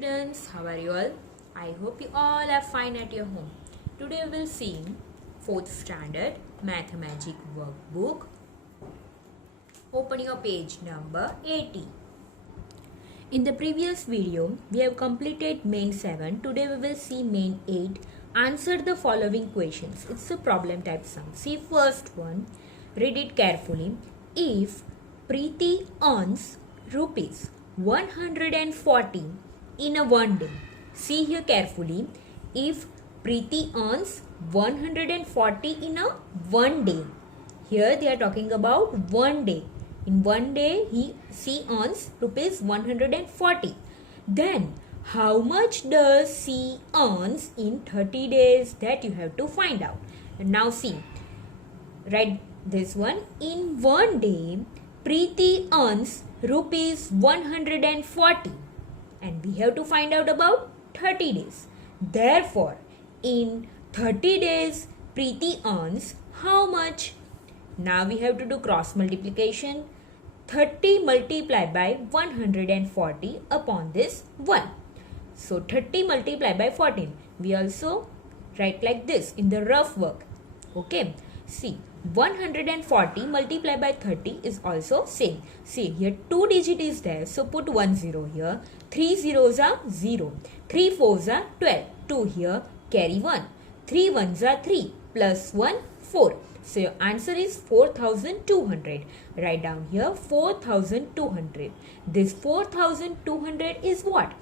students, how are you all? I hope you all are fine at your home. Today we will see 4th standard Mathemagic workbook. Open your page number 80. In the previous video, we have completed main 7. Today we will see main 8. Answer the following questions. It's a problem type sum. See first one. Read it carefully. If Preeti earns rupees 140 in a one day. See here carefully. If Preeti earns 140 in a one day. Here they are talking about one day. In one day she earns rupees 140. Then how much does she earns in 30 days? That you have to find out. And now see. Write this one. In one day Preeti earns rupees 140 and we have to find out about 30 days. Therefore, in 30 days Preeti earns how much? Now we have to do cross multiplication. 30 multiplied by 140 upon this 1. So 30 multiplied by 14. We also write like this in the rough work. Okay. See. 140 multiplied by 30 is also same. See here 2 digit is there. So put 1 0 here. 3 zeros are 0. 3 fours are 12. 2 here. Carry 1. 3 ones are 3. Plus 1 4. So your answer is 4200. Write down here 4200. This 4200 is what?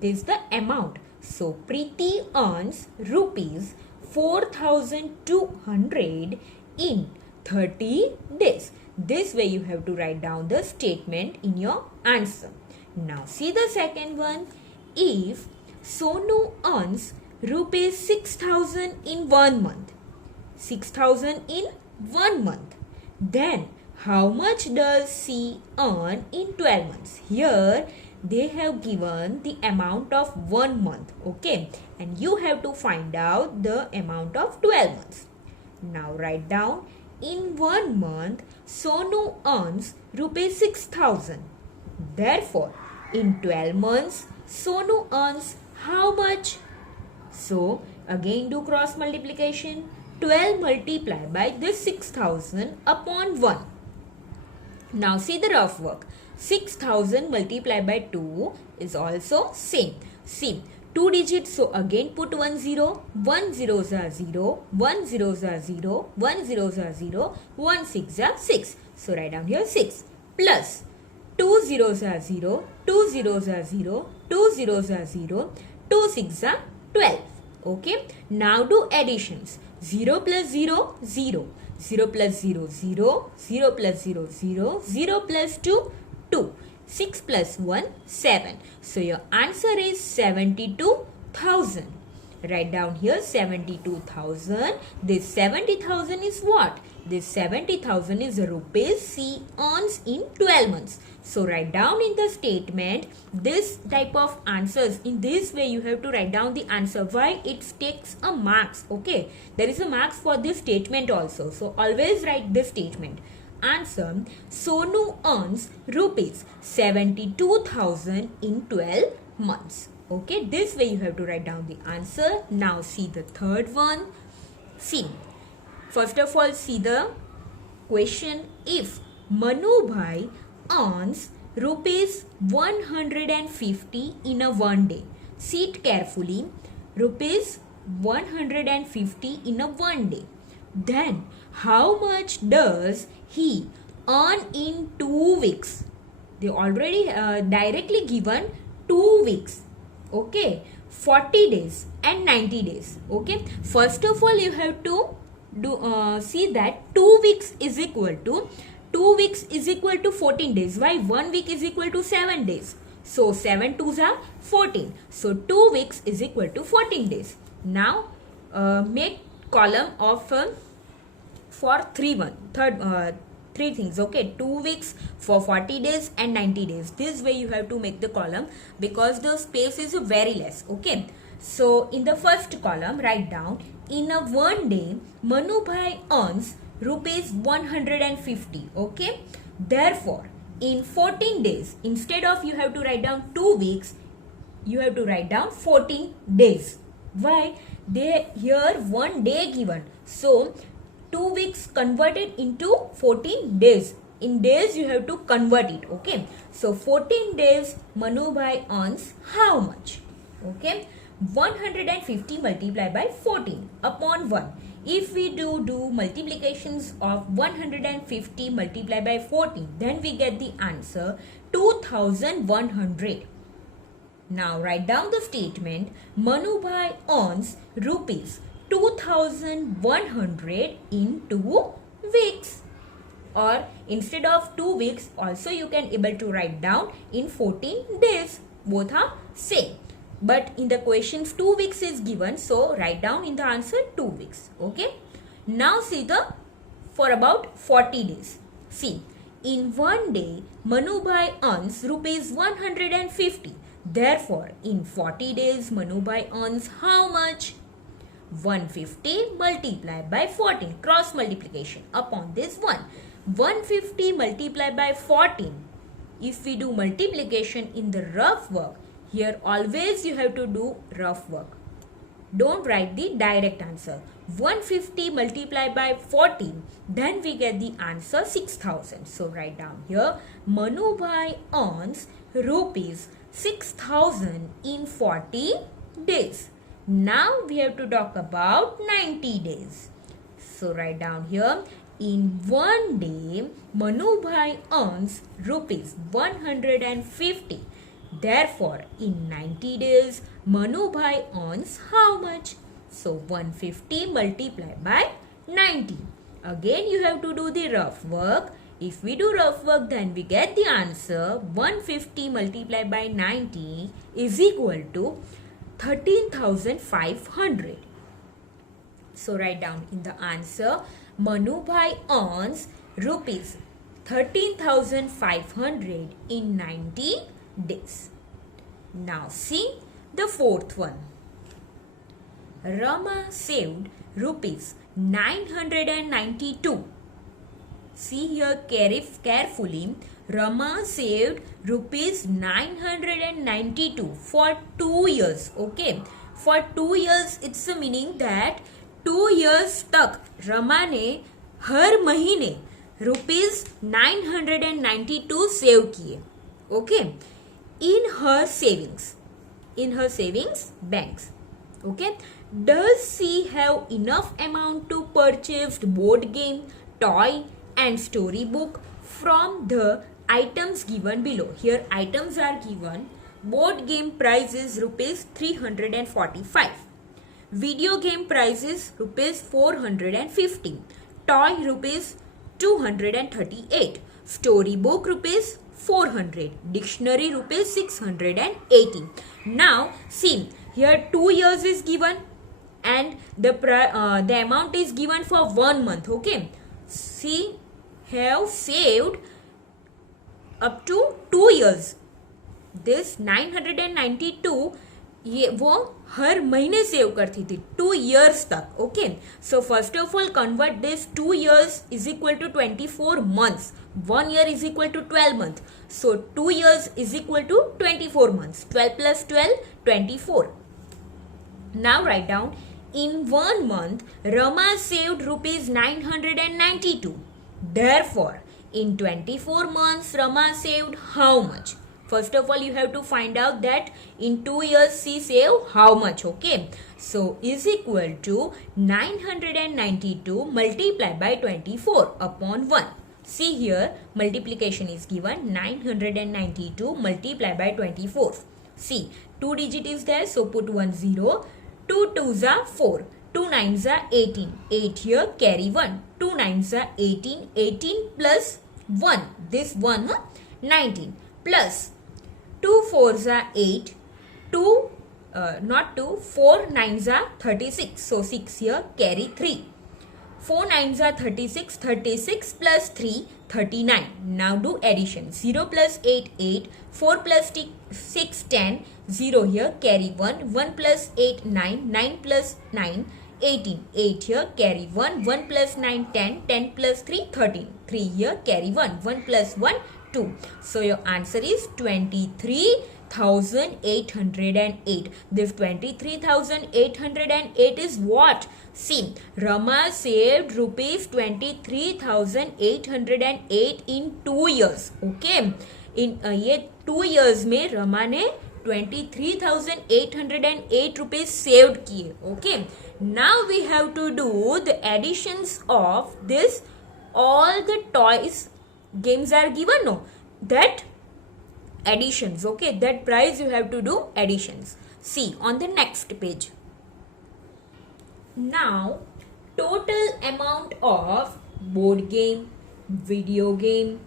This is the amount. So Preeti earns rupees 4200 in 30 days. This way you have to write down the statement in your answer. Now see the second one. If Sonu earns rupees 6000 in 1 month. 6000 in 1 month. Then how much does she earn in 12 months? Here they have given the amount of 1 month. Okay. And you have to find out the amount of 12 months. Now write down. In 1 month, Sonu earns rupees 6000. Therefore, in 12 months, Sonu earns how much? So, again do cross multiplication. 12 multiplied by this 6000 upon 1. Now see the rough work. 6000 multiplied by 2 is also same. See. 2 digits, so again put 1 0, 1 zeros are 0, 1 zeros are 0, 1 zeros are 0, 1 6 are 6. So write down here 6 plus 2 zeros are 0, 2 zeros are 0, 2 zeros are 0, 2 6 are 12. Okay. Now do additions. 0 plus 0, 0. 0 plus 0, 0. 0 plus 0, 0. 0 plus 2, 2. 6 plus 1, 7. So your answer is 72,000. Write down here 72,000. This 70,000 is what? This 70,000 is rupees she earns in 12 months. So write down in the statement this type of answers. In this way you have to write down the answer. Why? It takes a marks. Okay. There is a marks for this statement also. So always write this statement. Answer. Sonu earns rupees 72,000 in 12 months. Okay, this way you have to write down the answer. Now see the third one. See. First of all, see the question. If Manu Bhai earns rupees 150 in a one day. See it carefully. Rupees 150 in a one day. Then how much does he earn in 2 weeks? They already directly given 2 weeks. Okay. 40 days and 90 days. Okay. First of all you have to see that 2 weeks is equal to 14 days. Why? 1 week is equal to 7 days. So 7 2s are 14. So 2 weeks is equal to 14 days. Now make column of for 3 things. Okay, 2 weeks for 40 days and 90 days. This way you have to make the column because the space is very less. Okay, so in the first column write down in a one day Manu Bhai earns rupees 150. Okay, therefore in 14 days, instead of you have to write down 2 weeks, you have to write down 14 days. Why? They here 1 day given. So 2 weeks converted into 14 days. In days you have to convert it. Okay. So 14 days Manu Bhai earns how much? Okay. 150 multiplied by 14 upon 1. If we do multiplications of 150 multiplied by 14, then we get the answer 2100. Now write down the statement. Manu Bhai earns rupees 2100 in 2 weeks. Or instead of 2 weeks, also you can able to write down in 14 days. Both are same. But in the questions 2 weeks is given, so write down in the answer 2 weeks. Okay. Now see for about 40 days. See, in 1 day Manu Bhai earns rupees 150. Therefore, in 40 days Manu Bhai earns how much? 150 multiplied by 14, cross multiplication upon this 1. 150 multiplied by 14. If we do multiplication in the rough work, here always you have to do rough work. Don't write the direct answer. 150 multiplied by 14, then we get the answer 6000. So write down here, Manu Bhai earns rupees 6000 in 40 days. Now we have to talk about 90 days. So write down here, in 1 day Manu Bhai earns rupees 150. Therefore, in 90 days, Manu Bhai earns how much? So, 150 multiplied by 90. Again, you have to do the rough work. If we do rough work, then we get the answer 150 multiplied by 90 is equal to 13,500. So, write down in the answer, Manu Bhai earns rupees 13,500 in 90 days. Now see the fourth one. Rama saved rupees 992. See here carefully. Rama saved rupees 992 for 2 years. Okay. For 2 years, it's a meaning that 2 years तक रमा ने हर महीने rupees 992 save किए. Okay. In her savings banks. Okay. Does she have enough amount to purchase board game, toy and storybook from the items given below? Here items are given. Board game price is rupees 345. Video game price is rupees 450. Toy rupees 238. Storybook rupees 400. Dictionary rupees 680. Now see here 2 years is given and the amount is given for 1 month. Okay. She have saved up to 2 years. This 992 ये वो हर महीने save करती थी 2 years तक. Okay. So first of all convert this 2 years is equal to 24 months. 1 year is equal to 12 months. So 2 years is equal to 24 months. 12 plus 12, 24. Now write down, in 1 month Rama saved rupees 992. Therefore, in 24 months Rama saved how much? First of all, you have to find out that in 2 years she saved how much. Okay. So, is equal to 992 multiplied by 24 upon 1. See here, multiplication is given. 992 multiplied by 24. See, 2 digit is there. So, put 1 0. 2 2s are 4. 2 9s are 18. 8 here, carry 1. 2 9s are 18. 18 plus 1. This 1, 19. Plus 2 4s are 8, 4 9s are 36. So 6 here, carry 3. 4 9s are 36, 36 plus 3, 39. Now do addition. 0 plus 8, 8, 4 plus 6, 10, 0 here, carry 1, 1 plus 8, 9, 9 plus 9, 18, 8 here, carry 1, 1 plus 9, 10, 10 plus 3, 13, 3 here, carry 1, 1 plus 1, 2. So your answer is 23 23,808. This 23,808 is what? See, Rama saved rupees 23,808 in 2 years. Okay, in ये 2 years में रमा ने 23,808 rupees saved किए. Okay, now we have to do the additions of this. All the toys games are given, no, that additions. Okay, that price you have to do additions. See on the next page. Now total amount of board game, video game,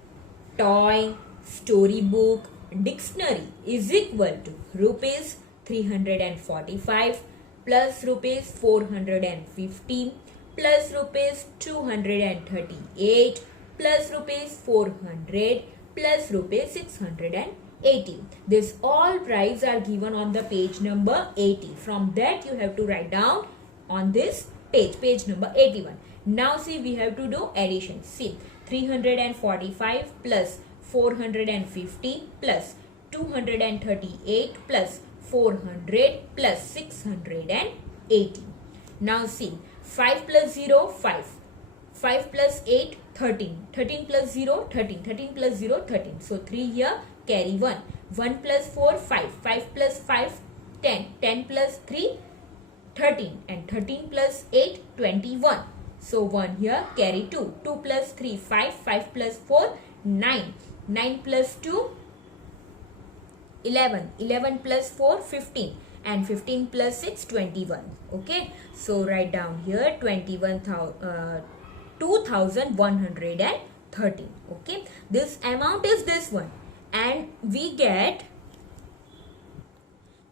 toy, storybook, dictionary is equal to rupees 345 plus rupees 415 plus rupees 238 plus rupees 400 plus rupees 680. This all price are given on the page number 80. From that you have to write down on this page number 81. Now see, we have to do addition. See, 345 plus 450 plus 238 plus 400 plus 680. Now see, 5 plus 0, 5. 5 plus 8, 13. 13 plus 0, 13. 13 plus 0, 13. So 3 here, carry 1. 1 plus 4, 5. 5 plus 5, 10. 10 plus 3, 13. And 13 plus 8, 21. So 1 here, carry 2. 2 plus 3, 5. 5 plus 4, 9. 9 plus 2, 11. 11 plus 4, 15. And 15 plus 6, 21. Okay. So write down here 2,113. Okay. This amount is this one. And we get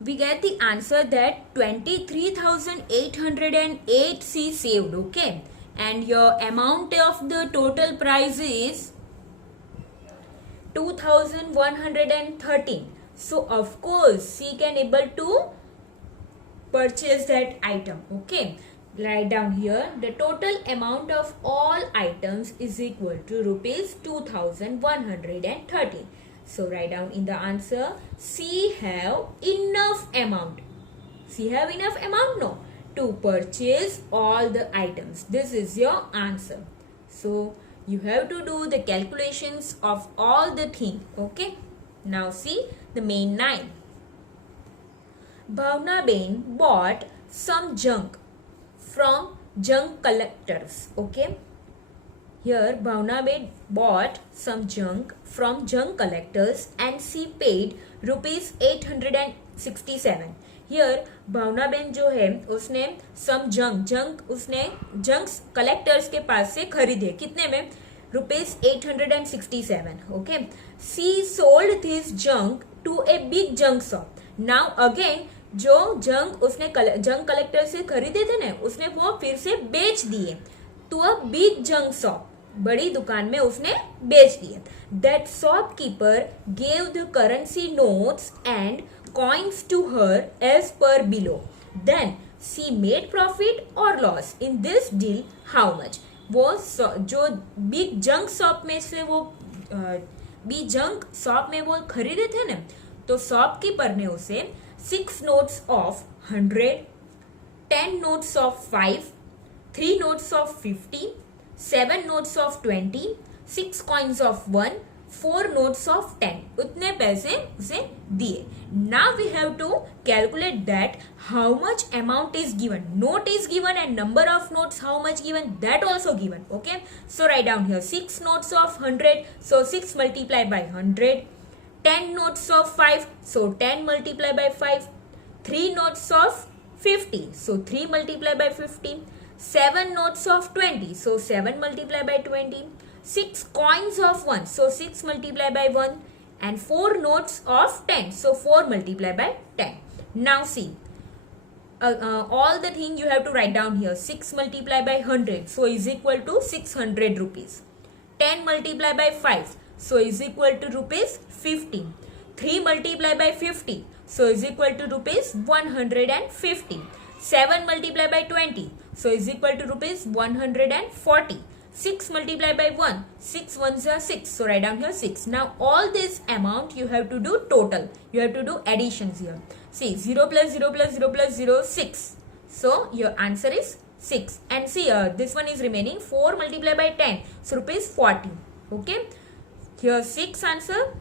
the answer that 23,808 she saved. Okay. And your amount of the total price is 2,113. So of course she can able to purchase that item. Okay, write down here the total amount of all items is equal to rupees 2,113. So write down in the answer, she have enough amount. She have enough amount? No, to purchase all the items. This is your answer. So you have to do the calculations of all the thing. Okay, now see the main 9. Bhavna Ben bought some junk from junk collectors. Okay, here Bhavna Ben bought some junk from junk collectors and she paid rupees 867. Here Bhavana ben जो है उसने some junk उसने junks collectors के पास से खरीदे. कितने में? Rupees 867. Okay, she sold this junk to a big junk shop. Now again जो जंक उसने जंक कलेक्टर से खरीदे थे ना, उसने वो फिर से बेच दिए to a big junk shop. बड़ी दुकान में उसने बेच दिए. That shopkeeper gave the currency notes and coins to her as per below. Then she made profit or loss in this deal. How much? वो जो बिग जंक शॉप में से वो बिग जंक शॉप में वो खरीदे थे ना, तो शॉपकीपर ने उसे 6 notes of 100, 10 notes of 5, 3 notes of 50, 7 notes of 20, 6 coins of 1, 4 notes of 10 उतने पैसे उसे दिए. Now we have to calculate that how much amount is given. Note is given and number of notes how much given, that also given. Okay, so write down here 6 notes of 100, so 6 multiplied by 100. 10 notes of 5, so 10 multiplied by 5. 3 notes of 50, so 3 multiplied by 50. 7 notes of 20, so 7 multiplied by 20. 6 coins of 1, so 6 multiplied by 1, and 4 notes of 10, so 4 multiplied by 10. Now see, all the thing you have to write down here. 6 multiplied by 100, so is equal to 600 rupees. 10 multiplied by 5, so is equal to rupees 50. 3 multiplied by 50, so is equal to rupees 150. 7 multiplied by 20, so is equal to rupees 140. 6 multiplied by 1. 6 ones are 6. So write down here 6. Now all this amount you have to do total. You have to do additions here. See 0 plus 0 plus 0 plus 0, 6. So your answer is 6. And see this one is remaining 4 multiplied by 10. So rupees 40. Okay. Here 6 answer.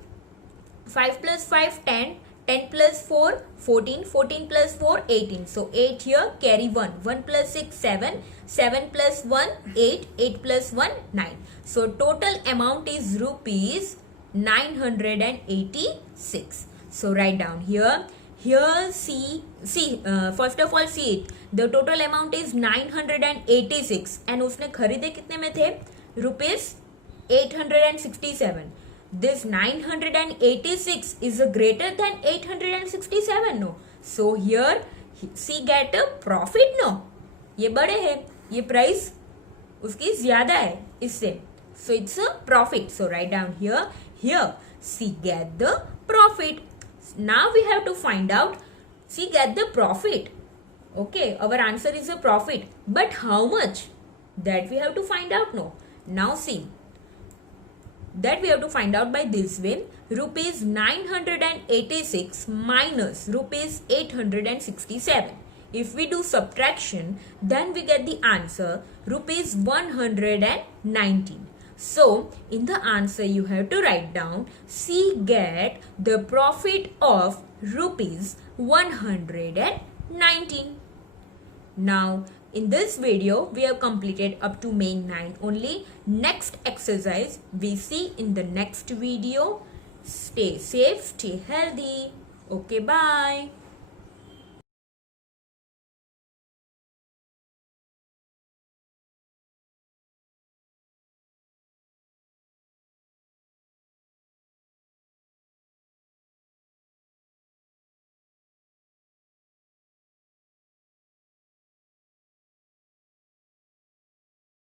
5 plus 5, 10. 10 plus 4, 14. 14 plus 4, 18. So 8 here, carry 1. 1 plus 6, 7. 7 plus 1, 8. 8 plus 1, 9. So total amount is rupees 986. So write down here. Here see first of all see it. The total amount is 986 and उसने खरीदे कितने में थे? Rupees 867. This 986 is greater than 867, no? So here she get a profit, no? ये बड़े है, ये price उसकी ज़्यादा है इससे. So it's a profit. So write down here. Here she get the profit. Now we have to find out she get the profit. Okay, our answer is a profit. But how much? That we have to find out, no? Now see. That we have to find out by this way. Rupees 986 minus rupees 867. If we do subtraction, then we get the answer rupees 119. So, in the answer you have to write down she get the profit of rupees 119. Now, in this video, we have completed up to main 9 only. Next exercise we see in the next video. Stay safe, stay healthy. Okay, bye.